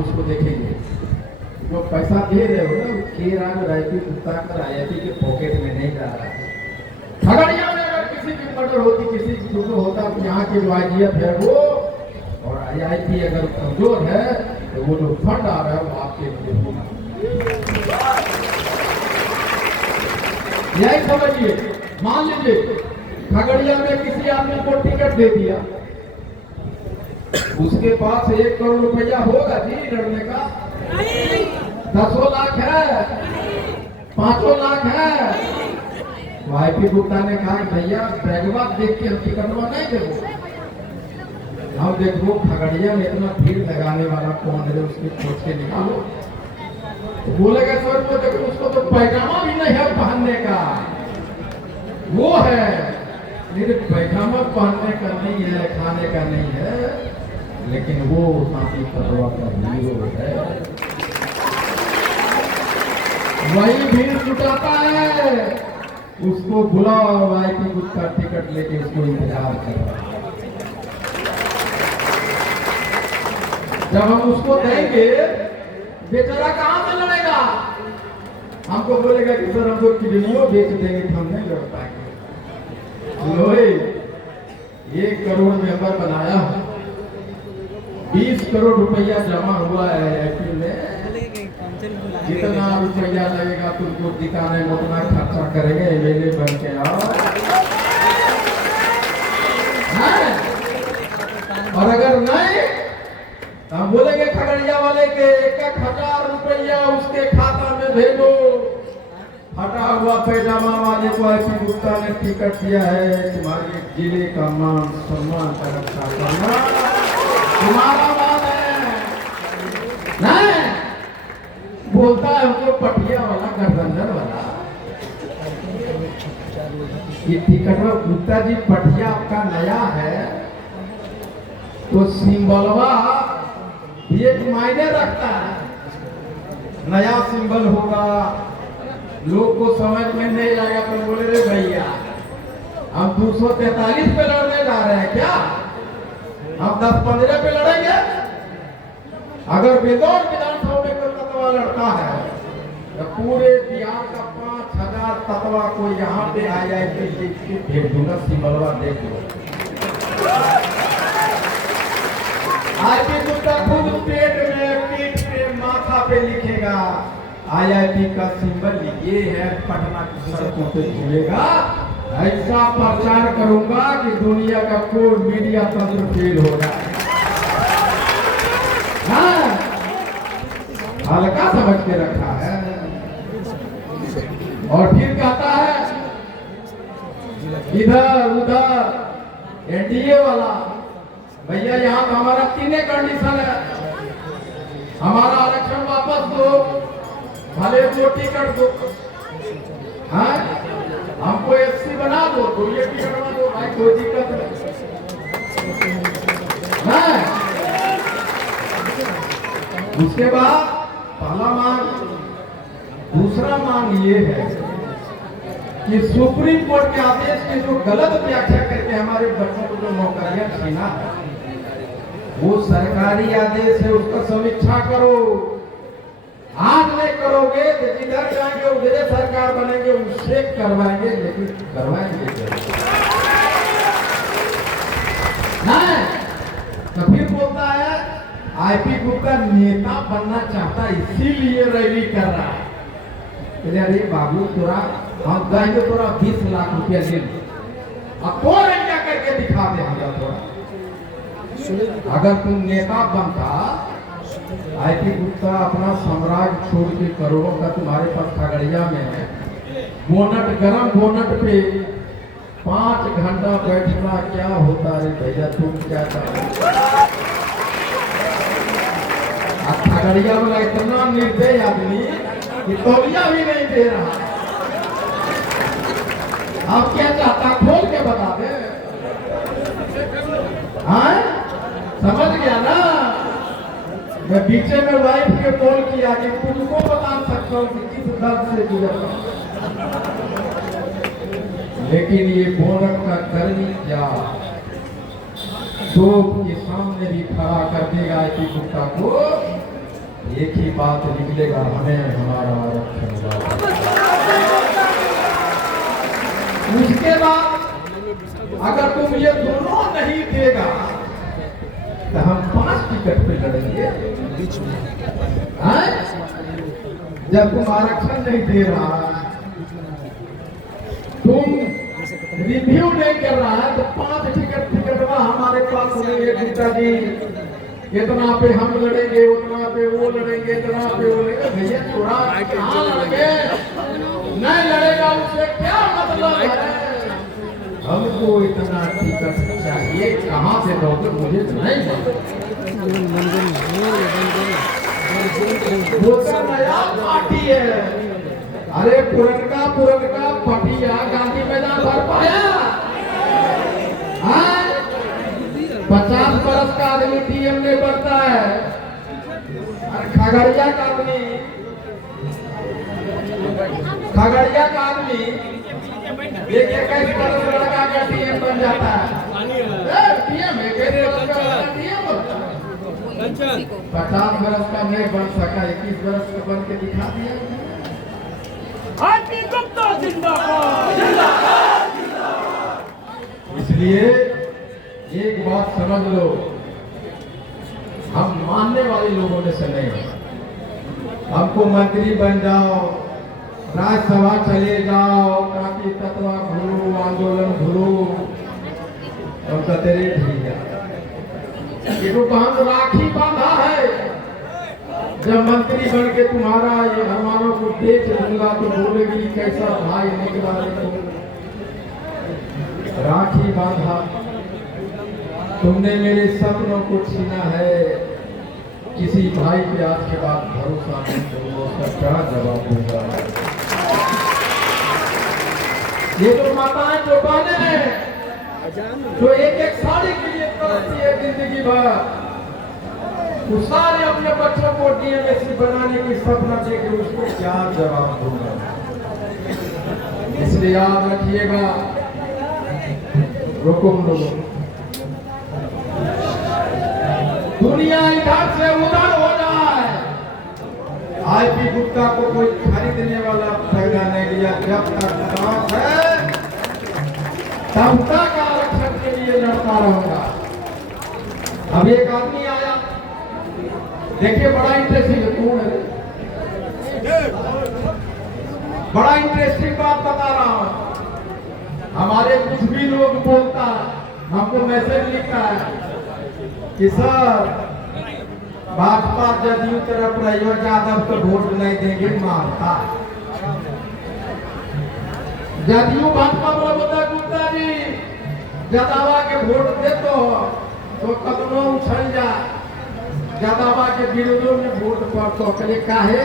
उसको देखेंगे जो पैसा दे रहे हो ना, के राज रायपी गुप्ता कर आईआईटी के पॉकेट में नहीं जा रहा है। खगड़िया में अगर किसी की मर्डर होती, किसी की कुछ होता, तो यहाँ के जो आईजीएफ है वो और आईआईटी अगर कमजोर है तो वो जो फंड आ रहा है वो आपके लिए होगा। यही समझिए। मान लीजिए खगड़िया में किसी आदमी को टिकट दे दिया, उसके पास 1 करोड़ रुपया होगा जी लड़ने का? 10 लाख है, 5 लाख है। वाईपी गुप्ता ने कहा भैया बैगवा देख के हम टिकटवा नहीं देवो। हम देखो खगड़िया में इतना भीड़ लगाने वाला कौन है, उसकी खोज के निकालो। तो बोलेगा सर को देखो उसको तो पैजामा भी नहीं है पहनने का, वो है मेरे पैजामा पहनने का नहीं है, खाने का नहीं है, लेकिन वो काफी तलवा का हीरो है। वही भीड़ जुटाता है, उसको बुलाओ वाईपी गुप्ता टिकट लेके उसको इंतजार कर रहा है। जब हम उसको देंगे बेचारा कहां से लड़ेगा? हमको बोलेगा कि सर हमको किडनियों बेच देंगे तो हम नहीं लड़ पाएंगे। 1 करोड़ मेंबर बनाया, 20 करोड़ रुपया जमा हुआ है आईआईटी में। जितना रुपया लगेगा तुमको दिखाने में उतना खर्चा करेंगे, एमएलए बन के आओ। और अगर नहीं तो हम बोलेंगे खगड़िया वाले के 1,000 रुपया उसके खाता में भेजो। हटा हुआ पैजामा वाले को वाईपी गुप्ता ने टिकट दिया है, तुम्हारे जिले का मान सम्मान का रक्षा करना तुम्हारा मान है। नहीं बोलता है हमको पटिया वाला, गठबंधन वाला। ये टिकट गुप्ता जी पटिया आपका नया है तो सिंबलवा ये मायने रखता है। नया सिंबल होगा, लोग को समझ में नहीं आएगा तो बोले रे भैया हम 243 पे लड़ने जा रहे हैं क्या? हम 10-15 पे लड़ेंगे? अगर बेदौर विधानसभा में कोई तत्वा लड़ता है तो पूरे बिहार का 5,000 तत्वा को यहाँ पे आईआईटी के भेज दूंगा। सिंबलवा देख लो। आईआईटी गुप्ता खुद पेट में, पीठ पे, माथा पे लिखेगा आईआईटी का सिंबल ये है, पटना की सड़कों पे घूमेगा। ऐसा प्रचार करूंगा कि दुनिया का कोई मीडिया तंत्र फेल हो जाए। हाँ, हल्का समझ के रखा है। और फिर कहता है इधर उधर एनडीए वाला, भैया यहाँ तो हमारा 3 कंडीशन है। हमारा आरक्षण वापस दो, भले 2 टिकट दो, हाँ हमको एससी बना दो, तो ये टिकट बना दो भाई, कोई दिक्कत नहीं। उसके बाद पहला मांग। दूसरा मांग ये है कि सुप्रीम कोर्ट के आदेश की जो गलत व्याख्या करके हमारे बच्चों को जो नौकरियां छीना है, वो सरकारी आदेश है, उसका समीक्षा करो। आज नहीं करोगे तो जिधर जाएंगे उधर सरकार बनेंगे, उससे करवाएंगे, लेकिन करवाएंगे नहीं। तो फिर बोलता है आईपी गुप्ता नेता बनना चाहता है इसीलिए रैली कर रहा है। अरे बाबू तोरा हम देंगे तोरा 20 लाख रुपया दे, अब तो क्या करके दिखा दे हमरा तोरा। अगर तुम नेता बनता, आईपी गुप्ता अपना साम्राज्य छोड़ के करोड़ों का तुम्हारे पास खगड़िया में है, बोनट गरम बोनट पे 5 घंटा बैठना क्या होता है भैया? तुम क्या खगड़िया वाला इतना निर्दयी आदमी कि तौलिया भी नहीं दे रहा। आप क्या चाहता खोल के बता दे। हाँ समझ गया ना? मैं पीछे में वाइफ के कॉल किया कि तुझको बता सकता हूँ कि किस दर्द से गुजर रहा, लेकिन ये बोनट का कर्मी क्या तो के सामने भी खड़ा कर देगा आईपी गुप्ता को एक ही बात निकलेगा, हमें हमारा आरक्षण उसके बाद अगर तुम ये दोनों नहीं देगा तो हम 5 टिकट पे लड़ेंगे। जब तुम आरक्षण नहीं दे रहा, तुम रिव्यू नहीं कर रहा है, तो 5 टिकट में हमारे पास होंगे नेताजी, इतना पे हम लड़ेंगे, उतना पे वो लड़ेंगे, इतना पे वो लड़ेंगे। भैया थोड़ा कहाँ लड़ेंगे, नहीं लड़ेगा उससे क्या मतलब है? हमको इतना टिकट चाहिए, कहाँ से लोगे मुझे नहीं वो तो नया पार्टी है। अरे पुरनका पटिया गांधी मैदान भर पाया। 50 बरस का आदमी डीएम में बढ़ता है, और खगड़िया का आदमी एक 21 बरस लड़का का डीएम बन जाता है। डीएम 21 बरस का डीएम होता है। 50 बरस का नहीं बन सका, 21 बरस का बन के दिखा दिया। आरपी गुप्ता जिंदाबाद, जिंदाबाद, जिंदाबाद। इसलिए एक बात समझ लो, हम मानने वाले लोगों में से नहीं। हमको मंत्री बन जाओ, राज्यसभा चले जाओ, काफी तत्वा भूलो, आंदोलन भूलो, और कतरे भैया ये तो हम राखी बांधा है। जब मंत्री बन के तुम्हारा ये मेहमानों को देख लूंगा तो बोलेगी कैसा भाई निकला। राखी बांधा, तुमने मेरे सपनों को छीना है। किसी भाई पे आज के बाद भरोसा नहीं करो, उसका क्या जवाब दूंगा? ये तो माताएं जो बहने हैं, जो एक साड़ी के लिए तरसती है जिंदगी भर, वो सारे अपने बच्चों को डीएमएससी बनाने की सपना देखे, उसको क्या जवाब दूंगा? इसलिए याद रखिएगा, रुकुम लोगों, दुनिया इधर से उधर हो जाए, आरपी गुप्ता को कोई खरीदने वाला फायदा नहीं लिया। जब तक सांस है तब तक आरक्षण के लिए लड़ता रहूंगा। अब एक आदमी आया, देखिए बड़ा इंटरेस्टिंग है, कौन है? बड़ा इंटरेस्टिंग बात बता रहा हूं। हमारे कुछ भी लोग बोलता है, हमको मैसेज लिखता है कि सर भाजपा जदयू तरफ रहियो, यादव को वोट नहीं देंगे, मारता जदयू भाजपा बोलता गुप्ता जी जदावा के वोट दे तो कदमों उछल जा, जदावा के विरोधों में वोट पड़तो कले काहे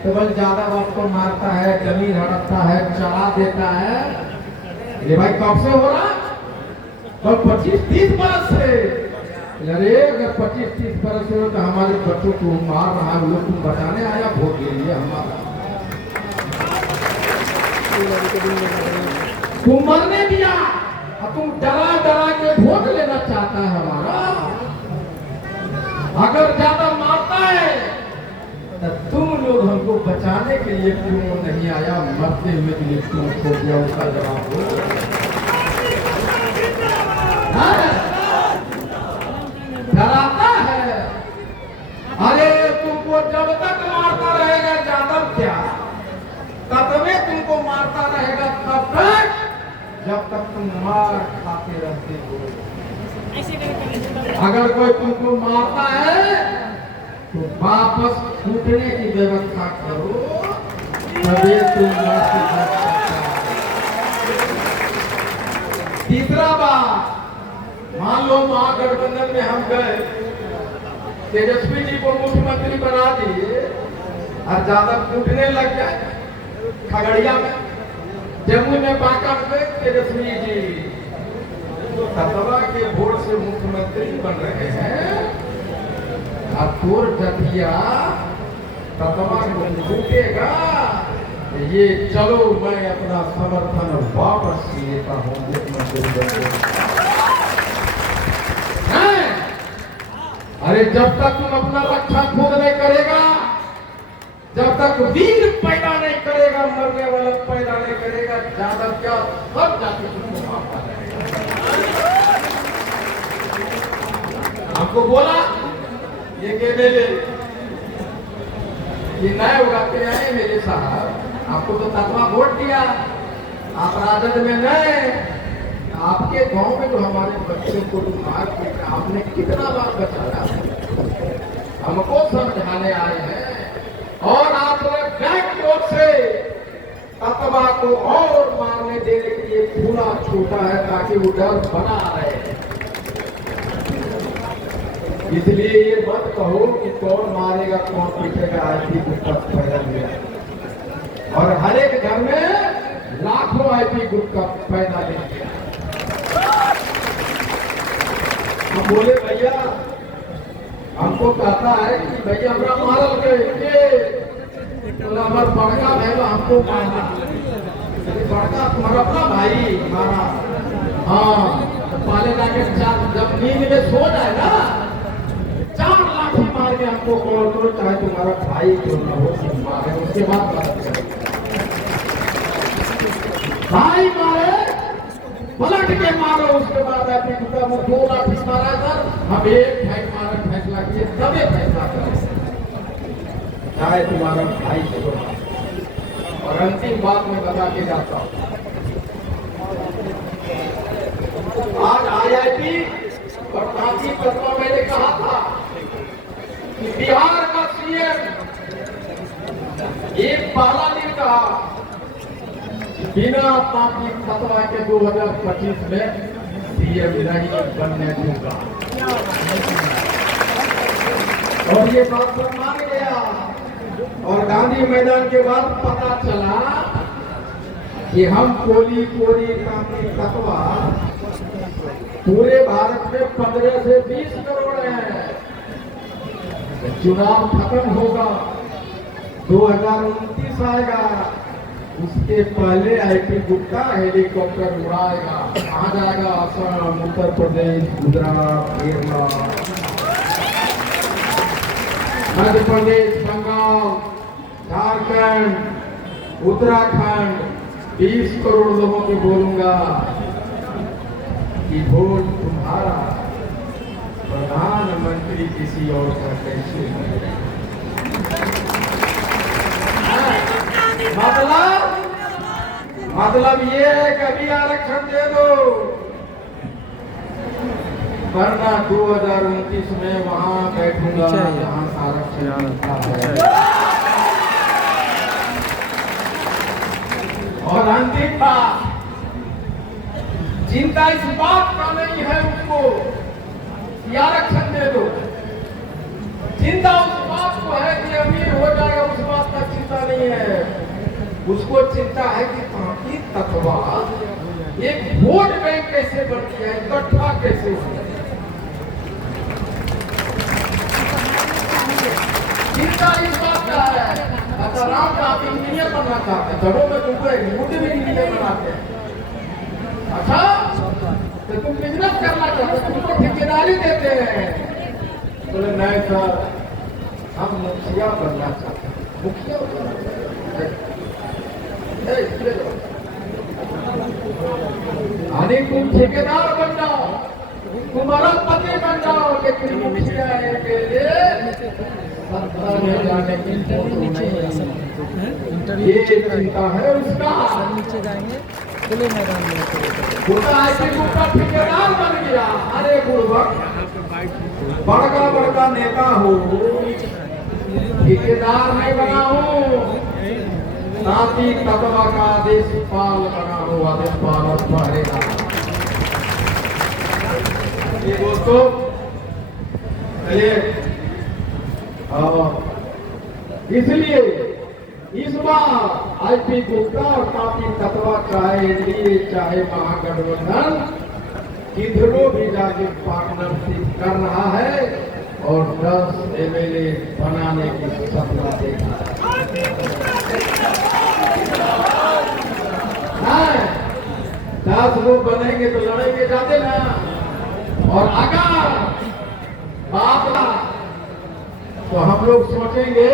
तो बल यादव आपको मारता है, जमीन हड़पता है, चला देता है। ये भाई कब से हो रहा? और 25-30 बरस से। अरे अगर 25-30 बरस से हो तो हमारे बच्चों को मार रहा है, लोग तुम बचाने आया, वोट ले लिए हमारा। तुम मरने दिया और तुम डरा के वोट लेना चाहता है हमारा। अगर ज्यादा मारता है तो तुम लोग हमको बचाने के लिए क्यों नहीं आया? मरते हुए के लिए क्यों खो दिया? उसका जवाब दो। डराता है। अरे तुमको जब तक मारता रहेगा यादव क्या, तब में तुमको मारता रहेगा तब तक जब तक तुम मार खाते रहते हो। अगर कोई तुमको मारता है तो वापस छूटने की व्यवस्था करो, तभी तुम तीसरा बात, मान लो महागठबंधन में हम गए, तेजस्वी जी को मुख्यमंत्री बना दिए और ज्यादा टूटने लग जाए खगड़िया में, जमुई में बांका में तेजस्वी जी ततवा के वोट से मुख्यमंत्री बन रहे हैं और तोर जतिया ततवा को टूटेगा। ये चलो मैं अपना समर्थन वापस लेता हूँ मुख्यमंत्री। अरे जब तक तुम अपना रक्षा खुद नहीं कर जब तक वीर पैदा नहीं करेगा, मरने वाला पैदा नहीं करेगा, ज्यादा क्या सब जाति हमको बोला ये मेरे ये नए उगाते हैं मेरे साहब, आपको तो तत्वा वोट दिया, आप राजद में नए, आपके गांव में जो हमारे बच्चों को मार पीट आपने कितना बार बचाया, हमको समझाने आए हैं। और आपने बैकडोर से तत्वा को और मारने देने के लिए पूरा छूटा है ताकि वो डर बना रहे। इसलिए ये मत कहो कि कौन मारेगा कौन पीटेगा, आईपी गुट का पैदा हुआ और हर एक घर में लाखों आईपी गुट का पैदा ले गया। हम बोले भैया, हमको कहता है कि भैया हमरा मारल गए हमार बड़का भाई हमको मारा, बड़का तुम्हारा अपना भाई मारा। हाँ पाले जाके जब नींद में सो जाए ना 4 लाठी मार के हमको कॉल करो, चाहे तुम्हारा भाई क्यों ना हो मारे, उसके बाद बात करें। भाई मारे पलट के मारो, उसके बाद आपकी गुटा में 2 लाठी मारा सर, हम एक फेंक मारे फैसला किए तभी फैसला करें, चाहे तुम्हारा भाई क्यों ना। और अंतिम बात मैं बता के जाता हूँ, आज आईआईटी और काफी तत्वा मैंने कहा था कि बिहार का सीएम एक पहला दिन कहा बिना तांत्रिक तत्वा के 2025 में सीएम नहीं बनने दूंगा, और ये बात सब मान गया। और गांधी मैदान के बाद पता चला कि हम कोली तांत्रिक तत्वा पूरे भारत में 15 से 20 करोड़ हैं। चुनाव खत्म होगा, 2029 आएगा, उसके पहले आईपी गुट का हेलीकॉप्टर उड़ाएगा, कहाँ जाएगा? असम, उत्तर प्रदेश, गुजरात, केरला, मध्य प्रदेश, बंगाल, झारखंड, उत्तराखंड, 20 करोड़ लोगों को बोलूंगा कि वोट तुम्हारा, प्रधानमंत्री किसी और का कैसे? मतलब ये है कि अभी आरक्षण दे दो, वरना 2029 में वहां बैठूंगा जहां आरक्षण मिलता है। और अंतिम बात, चिंता इस बात का नहीं है उसको कि आरक्षण दे दो, चिंता उस बात को है कि अमीर हो जाएगा, उस बात का चिंता नहीं है। उसको चिंता है कि तांत्रिक तत्वा एक वोट बैंक कैसे बनती है, इकट्ठा कैसे होता है। चिंता इस बात का है। अच्छा राम का आप इंजीनियर बनना चाहते हैं, घरों में तुमको एक भी इंजीनियर बनाते हैं। अच्छा तो तुम बिजनेस करना चाहते हो, तुमको ठेकेदारी देते हैं, बोले नहीं सर हम मुखिया बनना चाहते हैं। मुखिया अरे तुम ठेकेदार बन जाओ, तुम्हारा पति बन जाओ, लेकिन मुखिया के लिए सत्ता में जाने की ये चिंता है उसका। नीचे जाएंगे खुले मैदान में ठेकेदार बन गया। अरे बुढ़बक बड़का बड़का नेता हो, ठेकेदार नहीं बना हो, तांत्रिक तत्वा का आदेश पाल बना हो, आदेश पाल पहरेगा। ये दोस्तों इसलिए इस बार आईपी गुप्ता और तांत्रिक तत्वा चाहे एनडीए चाहे महागठबंधन किधरों भी जाके पार्टनरशिप कर रहा है और 10 एमएलए बनाने की सपना देखा है। 10 लोग बनेंगे तो लड़ेंगे जाते ना। और अगर बात तो हम लोग सोचेंगे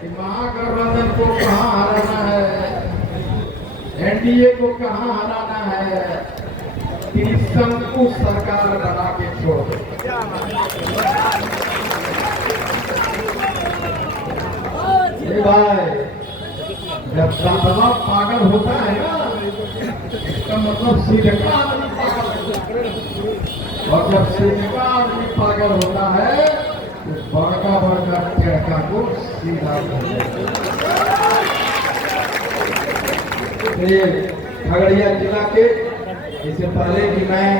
कि महागठबंधन को कहाँ हराना है, एनडीए को कहाँ हराना है, त्रिशंकु सरकार बना के छोड़ दो। ये भाई, जब दबदबा पागल होता है ना, इसका मतलब सीधे का आदमी पागल होता है। और जब सीधे का आदमी पागल होता है तो बड़का बड़का टेढ़का को सीधा खगड़िया जिला के, इससे पहले कि मैं